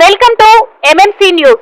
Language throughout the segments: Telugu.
Welcome to MMC news.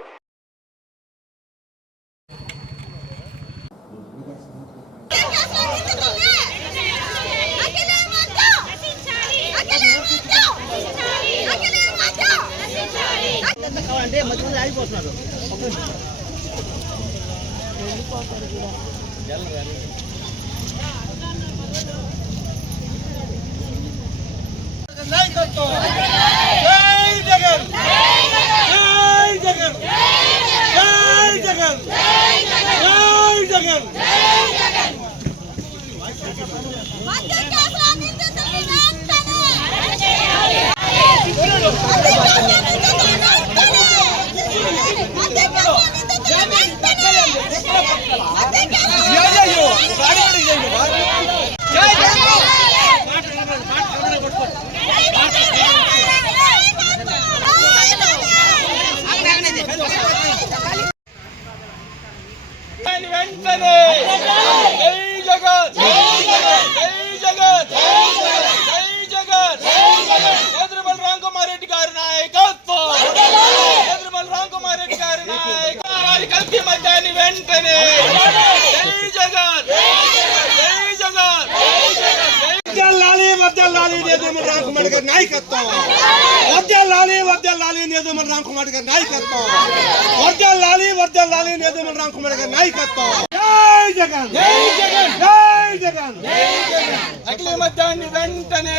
నాయకత్వం వర్ధిల్లాలి నేదుమల రామ్ కుమార్ గారి నాయకత్వం నేదుమల రామ్ కుమార్ గారి నాయకత్వం. జై జగన్ జై జగన్ జై జగన్ జై జగన్. అఖిల మధ్యాన్ని వెంటనే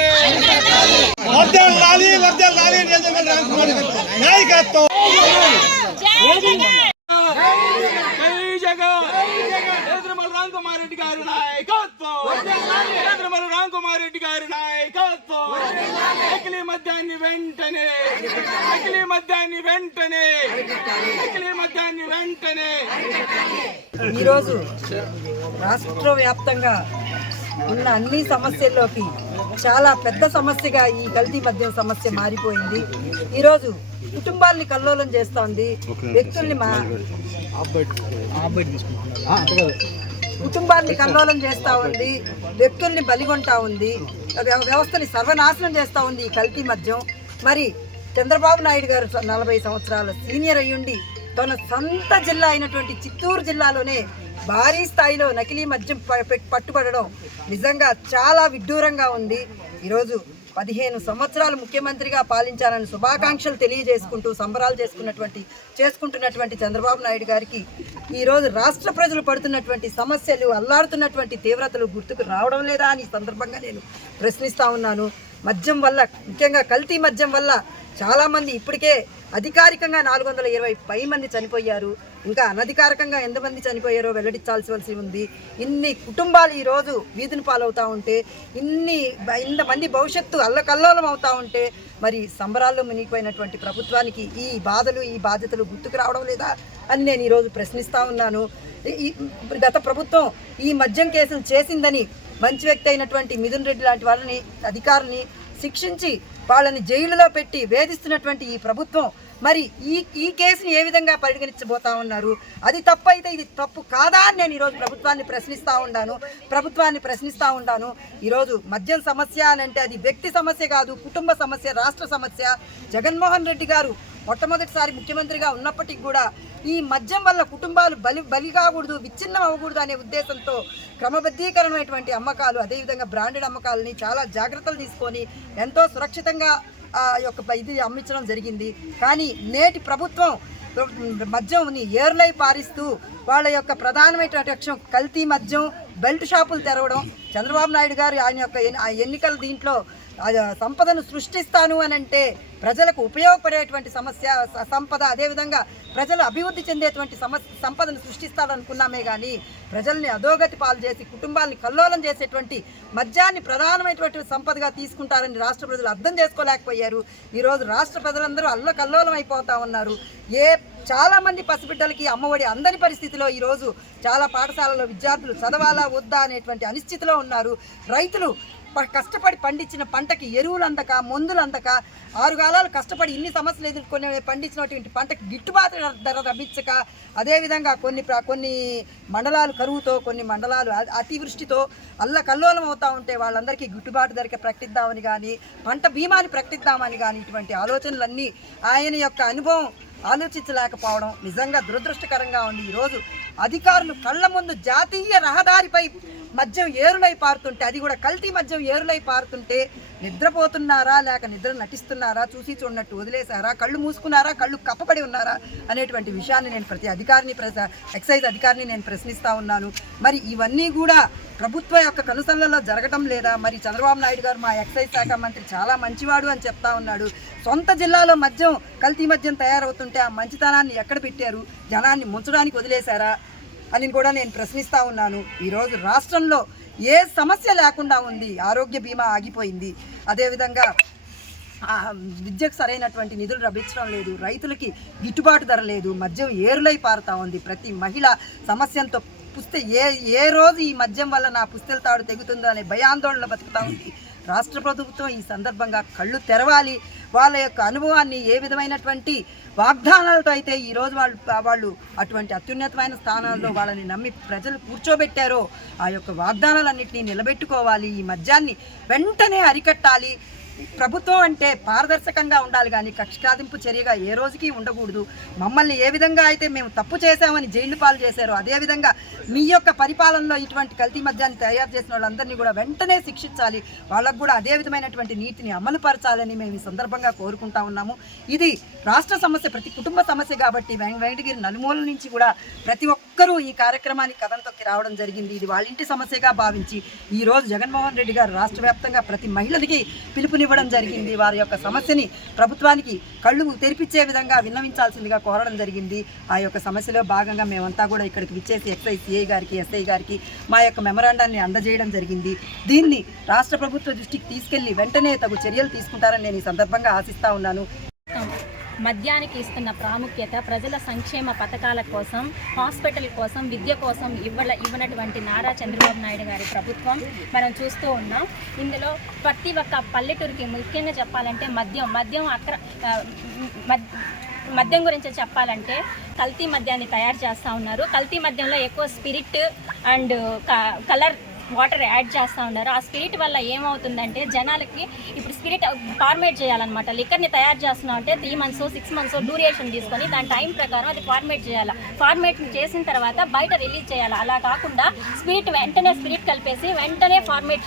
వర్ధిల్లాలి నేదుమల రామ్ కుమార్ గారి నాయకత్వం. జై జగన్ నేదుమల రామ్ కుమార్ రెడ్డి గారి నాయకత్వం. నేదుమల రామ్ కుమార్ రెడ్డి గారి నాయకత్వం. అఖిల మధ్యాన్ని వెంటనే ఈరోజు రాష్ట్ర వ్యాప్తంగా ఉన్న అన్ని సమస్యల్లోకి చాలా పెద్ద సమస్యగా ఈ కల్తీ మద్యం సమస్య మారిపోయింది. ఈరోజు కుటుంబాల్ని కల్లోలం చేస్తోంది, కుటుంబాన్ని కల్లోలం చేస్తూ ఉంది, వ్యక్తుల్ని బలిగొంటా ఉంది, వ్యవస్థని సర్వనాశనం చేస్తూ ఉంది ఈ కల్తీ మద్యం. మరి చంద్రబాబు నాయుడు గారు 40 సంవత్సరాల సీనియర్ అయ్యుండి తన సొంత జిల్లా అయినటువంటి చిత్తూరు జిల్లాలోనే భారీ స్థాయిలో నకిలీ మద్యం పట్టుబడడం నిజంగా చాలా విడ్డూరంగా ఉంది. ఈరోజు 15 సంవత్సరాలు ముఖ్యమంత్రిగా పాలించాలని శుభాకాంక్షలు తెలియజేసుకుంటూ సంబరాలు చేసుకుంటున్నటువంటి చంద్రబాబు నాయుడు గారికి ఈరోజు రాష్ట్ర ప్రజలు పడుతున్నటువంటి సమస్యలు, అల్లాడుతున్నటువంటి తీవ్రతలు గుర్తుకు రావడం లేదా అని సందర్భంగా నేను ప్రశ్నిస్తూ ఉన్నాను. మద్యం వల్ల, ముఖ్యంగా కల్తీ మద్యం వల్ల చాలామంది ఇప్పటికే అధికారికంగా 420 మంది చనిపోయారు. ఇంకా అనధికారికంగా ఎంతమంది చనిపోయారో వెల్లడించాల్సి ఉంది. ఇన్ని కుటుంబాలు ఈరోజు వీధిని పాలవుతూ ఉంటే, ఇంతమంది భవిష్యత్తు అల్లకల్లోలం అవుతూ ఉంటే, మరి సంబరాల్లో మునిగిపోయినటువంటి ప్రభుత్వానికి ఈ బాధలు, ఈ బాధ్యతలు గుర్తుకు రావడం లేదా అని నేను ఈరోజు ప్రశ్నిస్తూ ఉన్నాను. గత ప్రభుత్వం ఈ మద్యం కేసులు చేసిందని మంచి వ్యక్తి అయినటువంటి మిథున్ రెడ్డి లాంటి వాళ్ళని, అధికారులని శిక్షించి వాళ్ళని జైలులో పెట్టి వేధిస్తున్నటువంటి ఈ ప్రభుత్వం మరి ఈ కేసుని ఏ విధంగా పరిగణించబోతా ఉన్నారు? అది తప్పు అయితే ఇది తప్పు కాదా అని నేను ఈరోజు ప్రభుత్వాన్ని ప్రశ్నిస్తూ ఉంటాను. ఈరోజు మద్యం సమస్య అని అంటే అది వ్యక్తి సమస్య కాదు, కుటుంబ సమస్య, రాష్ట్ర సమస్య. జగన్మోహన్ రెడ్డి గారు మొట్టమొదటిసారి ముఖ్యమంత్రిగా ఉన్నప్పటికీ కూడా ఈ మద్యం వల్ల కుటుంబాలు బలి కాకూడదు, విచ్ఛిన్నం అవ్వకూడదు అనే ఉద్దేశంతో క్రమబద్ధీకరణమైనటువంటి అమ్మకాలు, అదేవిధంగా బ్రాండెడ్ అమ్మకాలని చాలా జాగ్రత్తలు తీసుకొని ఎంతో సురక్షితంగా ఇది అమ్మించడం జరిగింది. కానీ నేటి ప్రభుత్వం మద్యంని ఏర్లై పారిస్తూ వాళ్ళ యొక్క ప్రధానమైనటువంటి లక్ష్యం కల్తీ మద్యం, బెల్ట్ షాపులు తెరవడం. చంద్రబాబు నాయుడు గారు ఆయన యొక్క ఎన్నికల దీంట్లో సంపదను సృష్టిస్తాను అని అంటే ప్రజలకు ఉపయోగపడేటువంటి సంపద, అదేవిధంగా ప్రజలు అభివృద్ధి చెందేటువంటి సంపదను సృష్టిస్తాడనుకున్నామే కానీ ప్రజల్ని అధోగతి పాలు చేసి కుటుంబాలని కల్లోలం చేసేటువంటి మద్యాన్ని ప్రధానమైనటువంటి సంపదగా తీసుకుంటారని రాష్ట్ర ప్రజలు అర్థం చేసుకోలేకపోయారు. ఈరోజు రాష్ట్ర ప్రజలందరూ అల్లకల్లోలం అయిపోతూ ఉన్నారు. చాలామంది పసిబిడ్డలకి అమ్మఒడి అందని పరిస్థితిలో ఈరోజు చాలా పాఠశాలలో విద్యార్థులు చదవాలా వద్దా అనేటువంటి అనిశ్చితిలో ఉన్నారు. రైతులు కష్టపడి పండించిన పంటకి ఎరువులు అందక, మందులు అందక, 6 కాలాలు కష్టపడి ఇన్ని సమస్యలు ఎదుర్కొని పండించినటువంటి పంటకి గిట్టుబాటు ధర లభించక, అదేవిధంగా కొన్ని మండలాలు కరువుతో, కొన్ని మండలాలు అతివృష్టితో అల్లకల్లోలం అవుతూ ఉంటే వాళ్ళందరికీ గిట్టుబాటు ధరకి ప్రకటిద్దామని కానీ, పంట బీమాని ప్రకటిద్దామని కానీ ఇటువంటి ఆలోచనలన్నీ ఆయన యొక్క అనుభవం ఆలోచించలేకపోవడం నిజంగా దురదృష్టకరంగా ఉంది. ఈరోజు అధికారులు కళ్ళ ముందు జాతీయ రహదారిపై మద్యం ఏరులై పారుతుంటే, అది కూడా కల్తీ మద్యం ఏరులై పారుతుంటే నిద్రపోతున్నారా లేక నిద్ర నటిస్తున్నారా, చూసి చూడనట్టు వదిలేశారా, కళ్ళు మూసుకున్నారా, కళ్ళు కప్పబడి ఉన్నారా అనేటువంటి విషయాన్ని నేను ప్రతి అధికారిని, ఎక్సైజ్ అధికారిని నేను ప్రశ్నిస్తూ ఉన్నాను. మరి ఇవన్నీ కూడా ప్రభుత్వ యొక్క కనుసన్నలో జరగటం లేదా? మరి చంద్రబాబు నాయుడు గారు మా ఎక్సైజ్ శాఖ మంత్రి చాలా మంచివాడు అని చెప్తా ఉన్నాడు. సొంత జిల్లాలో మద్యం, కల్తీ మద్యం తయారవుతుంటే ఆ మంచితనాన్ని ఎక్కడ పెట్టారు? జనాన్ని ముంచడానికి వదిలేశారా అని కూడా నేను ప్రశ్నిస్తూ ఉన్నాను. ఈరోజు రాష్ట్రంలో ఏ సమస్య లేకుండా ఉంది. ఆరోగ్య బీమా ఆగిపోయింది, అదేవిధంగా విద్యకు సరైనటువంటి నిధులు లభించడం లేదు, రైతులకి గిట్టుబాటు ధర లేదు, మద్యం ఏరులై పారుతూ ఉంది. ప్రతి మహిళ సమస్యతో ఏ రోజు ఈ మద్యం వల్ల నా పుస్తెల తాడు తెగుతుందో అనే భయాందోళన బతుకుతూ ఉంది. రాష్ట్ర ప్రభుత్వం ఈ సందర్భంగా కళ్ళు తెరవాలి. వాళ్ళ యొక్క అనుభవాన్ని, ఏ విధమైనటువంటి వాగ్దానాలతో అయితే ఈరోజు వాళ్ళు అటువంటి అత్యున్నతమైన స్థానాల్లో వాళ్ళని నమ్మి ప్రజలు కూర్చోబెట్టారో ఆ యొక్క వాగ్దానాలన్నింటినీ నిలబెట్టుకోవాలి. ఈ మద్యాన్ని వెంటనే అరికట్టాలి. ప్రభుత్వం అంటే పారదర్శకంగా ఉండాలి కానీ కక్షాదింపు చర్యగా ఏ రోజుకి ఉండకూడదు. మమ్మల్ని ఏ విధంగా అయితే మేము తప్పు చేశామని జైలు పాలు చేశారో అదేవిధంగా మీ యొక్క పరిపాలనలో ఇటువంటి కల్తీ మద్యాన్ని తయారు చేసిన వాళ్ళందరినీ కూడా వెంటనే శిక్షించాలి. వాళ్ళకు కూడా అదే విధమైనటువంటి నీతిని అమలుపరచాలని మేము ఈ సందర్భంగా కోరుకుంటా ఉన్నాము. ఇది రాష్ట్ర సమస్య, ప్రతి కుటుంబ సమస్య కాబట్టి వెంకటగిరి నలుమూల నుంచి కూడా ప్రతి ఒక్కరూ ఈ కార్యక్రమానికి కథం తొక్కి రావడం జరిగింది. ఇది వాళ్ళ ఇంటి సమస్యగా భావించి ఈరోజు జగన్మోహన్ రెడ్డి గారు రాష్ట్ర వ్యాప్తంగా ప్రతి మహిళకి పిలుపునివ్వడం జరిగింది. వారి యొక్క సమస్యని ప్రభుత్వానికి కళ్ళు తెరిపించే విధంగా విన్నవించాల్సిందిగా కోరడం జరిగింది. ఆ యొక్క సమస్యలో భాగంగా మేమంతా కూడా ఇక్కడికి విచ్చేసి ఎక్సైజ్ సిఐ గారికి, ఎస్ఐ గారికి మా యొక్క మెమరాండాన్ని అందజేయడం జరిగింది. దీన్ని రాష్ట్ర ప్రభుత్వ దృష్టికి తీసుకెళ్లి వెంటనే తగు చర్యలు తీసుకుంటారని నేను ఈ సందర్భంగా ఆశిస్తా ఉన్నాను. మద్యానికి ఇస్తున్న ప్రాముఖ్యత, ప్రజల సంక్షేమ పథకాల కోసం, హాస్పిటల్ కోసం, విద్య కోసం ఇవ్వనటువంటి నారా చంద్రబాబు నాయుడు గారి ప్రభుత్వం మనం చూస్తూ ఉన్నాం. ఇందులో ప్రతి ఒక్క పల్లెటూరికి ముఖ్యంగా చెప్పాలంటే మద్యం గురించి చెప్పాలంటే కల్తీ మద్యాన్ని తయారు చేస్తూ ఉన్నారు. కల్తీ మద్యంలో ఎక్కువ spirit and colour water add చేస్తూ ఉన్నారు. ఆ స్పిరిట్ వల్ల ఏమవుతుందంటే జనాలకి ఇప్పుడు స్పిరిట్ ఫార్మేట్ చేయాలన్నమాట. లిక్కర్ని తయారు చేస్తున్నాం అంటే 3 months 6 months డ్యూరేషన్ తీసుకొని దాని టైం ప్రకారం అది ఫార్మేట్ చేయాలి. ఫార్మేట్ చేసిన తర్వాత బయట రిలీజ్ చేయాలి. అలా కాకుండా వెంటనే స్పిరిట్ కలిపేసి వెంటనే ఫార్మేట్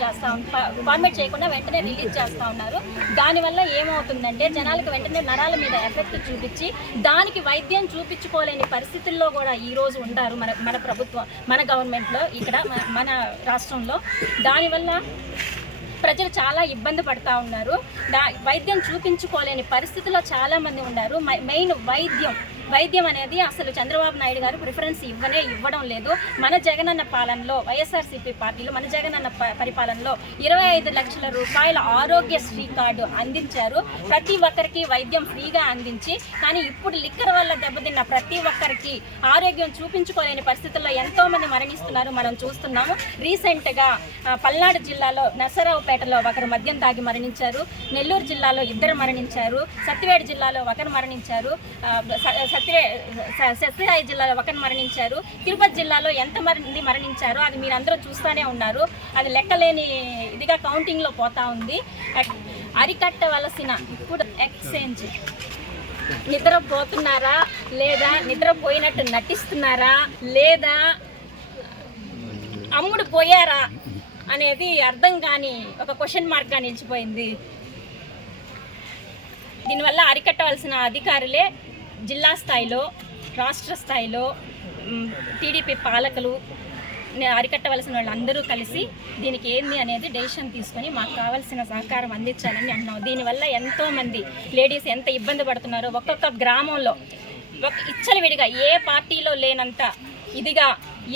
చేయకుండా వెంటనే రిలీజ్ చేస్తూ ఉన్నారు. దానివల్ల ఏమవుతుందంటే జనాలకు వెంటనే నరాల మీద ఎఫెక్ట్ చూపించి దానికి వైద్యం చూపించుకోలేని పరిస్థితుల్లో కూడా ఈరోజు ఉంటారు మన ప్రభుత్వం, మన గవర్నమెంట్లో, ఇక్కడ మన రాష్ట్రం. దానివల్ల ప్రజలు చాలా ఇబ్బంది పడుతూ ఉన్నారు. వైద్యం చూపించుకోలేని పరిస్థితిలో చాలామంది ఉన్నారు. మెయిన్ వైద్యం అనేది అసలు చంద్రబాబు నాయుడు గారు ప్రిఫరెన్స్ ఇవ్వడం లేదు. మన జగనన్న పాలనలో, వైఎస్ఆర్సీపీ పార్టీలో మన జగనన్న పరిపాలనలో 25 లక్షల రూపాయల ఆరోగ్యశ్రీ కార్డు అందించారు. ప్రతి ఒక్కరికి వైద్యం ఫ్రీగా అందించి, కానీ ఇప్పుడు లిక్కర్ వల్ల దెబ్బతిన్న ప్రతి ఒక్కరికి ఆరోగ్యం చూపించుకోలేని పరిస్థితుల్లో ఎంతోమంది మరణిస్తున్నారు, మనం చూస్తున్నాము. రీసెంట్గా పల్నాడు జిల్లాలో నర్సరావుపేటలో ఒకరు మద్యం తాగి మరణించారు. నెల్లూరు జిల్లాలో 2 మరణించారు. సత్యవేడు జిల్లాలో 1 మరణించారు. సత్యసాయి జిల్లాలో 1 మరణించారు. తిరుపతి జిల్లాలో ఎంతమంది మరణించారో అది మీరందరూ చూస్తూనే ఉన్నారు. అది లెక్కలేని ఇదిగా కౌంటింగ్లో పోతా ఉంది. అరికట్టవలసిన ఇప్పుడు ఎక్స్చేంజ్ నిద్రపోతున్నారా లేదా నిద్రపోయినట్టు నటిస్తున్నారా లేదా అమ్ముడు పోయారా అనేది అర్థం కాని ఒక క్వశ్చన్ మార్క్గా నిలిచిపోయింది. దీనివల్ల అరికట్టవలసిన అధికారులే జిల్లా స్థాయిలో, రాష్ట్ర స్థాయిలో టీడీపీ పాలకులు అరికట్టవలసిన వాళ్ళందరూ కలిసి దీనికి ఏంది అనేది డెసిషన్ తీసుకొని మాకు కావాల్సిన సహకారం అందించాలని అంటున్నాం. దీనివల్ల ఎంతోమంది లేడీస్ ఎంత ఇబ్బంది పడుతున్నారో, ఒక్కొక్క గ్రామంలో ఇచ్చలవిడిగా ఏ పార్టీలో లేనంత ఇదిగా,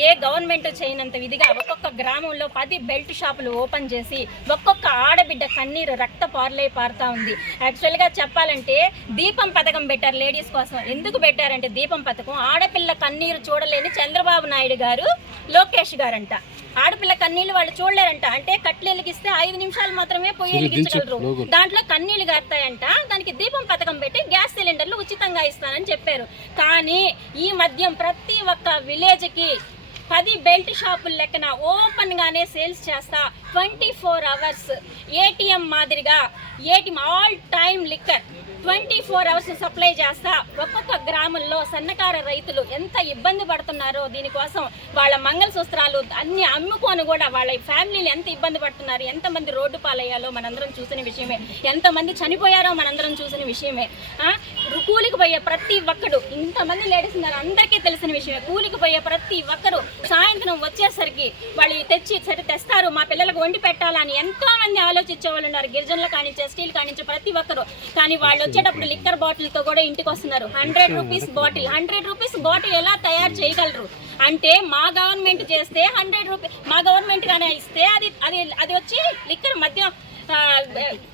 ఏ గవర్నమెంట్ చేయనంత విధిగా ఒక్కొక్క గ్రామంలో 10 బెల్ట్ షాపులు ఓపెన్ చేసి ఒక్కొక్క ఆడబిడ్డ కన్నీరు రక్త పారుతా ఉంది. యాక్చువల్గా చెప్పాలంటే దీపం పథకం పెట్టారు లేడీస్ కోసం. ఎందుకు పెట్టారంటే దీపం పథకం ఆడపిల్ల కన్నీరు చూడలేని చంద్రబాబు నాయుడు గారు, లోకేష్ గారంట. ఆడపిల్ల కన్నీళ్ళు వాళ్ళు చూడలేరంట. అంటే కట్లు వెలిగిస్తే 5 నిమిషాలు మాత్రమే పొయ్యి వెలిగించగలరు, దాంట్లో కన్నీళ్ళు గారుతాయంట. దానికి దీపం పథకం పెట్టి గ్యాస్ సిలిండర్లు ఉచితంగా ఇస్తానని చెప్పారు. కానీ ఈ మద్యం ప్రతి ఒక్క విలేజ్కి 10 బెల్ట్ షాపుల లెక్కన ఓపెన్గానే సేల్స్ చేస్తా 24 అవర్స్ ఏటీఎం మాదిరిగా all time liquor 24 hours supply చేస్తా. ఒక్కొక్క గ్రామంలో సన్నకారు రైతులు ఎంత ఇబ్బంది పడుతున్నారో దీనికోసం వాళ్ళ మంగళసూత్రాలు అన్ని అమ్ముకొని కూడా వాళ్ళ ఫ్యామిలీలు ఎంత ఇబ్బంది పడుతున్నారు, ఎంతమంది రోడ్డు పాలయ్యాలో మనందరం చూసిన విషయమే, ఎంతమంది చనిపోయారో మనందరం చూసిన విషయమే. కూలికి పోయే ప్రతి ఒక్కడు, ఇంతమంది లేడీస్ ఉన్నారు అందరికీ తెలిసిన విషయమే, కూలికి పోయే ప్రతి ఒక్కరు సాయంత్రం వచ్చేసరికి వాళ్ళు తెస్తారు మా పిల్లలకు వండి పెట్టాలని ఎంతో మంది ఆలోచించే వాళ్ళు ఉన్నారు. గిరిజనులు కానించి ఎస్టీలు కానించి ప్రతి ఒక్కరు. కానీ వాళ్ళు వచ్చేటప్పుడు లిక్కర్ బాటిల్తో కూడా ఇంటికి వస్తున్నారు. 100 రూపీస్ బాటిల్, 100 రూపీస్ బాటిల్ ఎలా తయారు చేయగలరు అంటే మా గవర్నమెంట్ చేస్తే 100 రూపీస్ మా గవర్నమెంట్ గానే ఇస్తే అది వచ్చి లిక్కర్ మద్యం,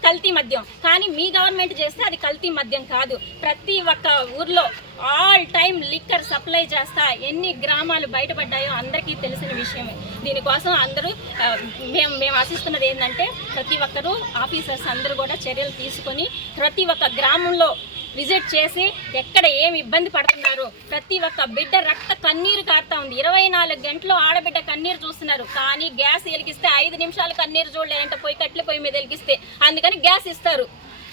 కల్తీ మద్యం. కానీ మీ గవర్నమెంట్ చేస్తే అది కల్తీ మద్యం కాదు. ప్రతి ఒక్క ఊర్లో ఆల్ టైమ్ లిక్కర్ సప్లై చేస్తా. ఎన్ని గ్రామాలు బయటపడ్డాయో అందరికీ తెలిసిన విషయమే. దీనికోసం అందరూ మేము ఆశిస్తున్నది ఏంటంటే ప్రతి ఒక్కరూ ఆఫీసర్స్ అందరూ కూడా చర్యలు తీసుకొని ప్రతి ఒక్క గ్రామంలో విజిట్ చేసి ఎక్కడ ఏమి ఇబ్బంది పడుతున్నారు, ప్రతి ఒక్క బిడ్డ రక్త కన్నీరు కారుతా ఉంది. 24 గంటలు ఆడబిడ్డ కన్నీరు చూస్తున్నారు. కానీ గ్యాస్ వెలిగిస్తే 5 నిమిషాలు కన్నీరు చూడలేదంటే కట్టెల పొయ్యి మీద వెలిగిస్తే, అందుకని గ్యాస్ ఇస్తారు.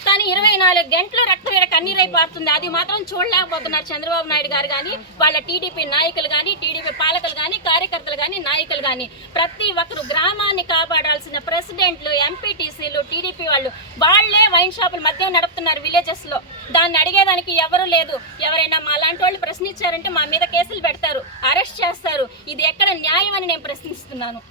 కానీ 24 గంటలు రక్తవేడ కన్నీరై పారుతుంది. అది మాత్రం చూడలేకపోతున్నారు చంద్రబాబు నాయుడు గారు కానీ, వాళ్ళ టీడీపీ నాయకులు కానీ, టీడీపీ పాలకులు కానీ, కార్యకర్తలు కానీ, నాయకులు కానీ. ప్రతి ఒక్కరు గ్రామాన్ని కాపాడాల్సిన ప్రెసిడెంట్లు, ఎంపీటీసీలు, టీడీపీ వాళ్ళే వైన్ షాపులు మధ్య నడుపుతున్నారు విలేజెస్లో. దాన్ని అడిగేదానికి ఎవరు లేదు. ఎవరైనా మా లాంటి వాళ్ళు ప్రశ్నించారంటే మా మీద కేసులు పెడతారు, అరెస్ట్ చేస్తారు. ఇది ఎక్కడ న్యాయం అని నేను ప్రశ్నిస్తున్నాను.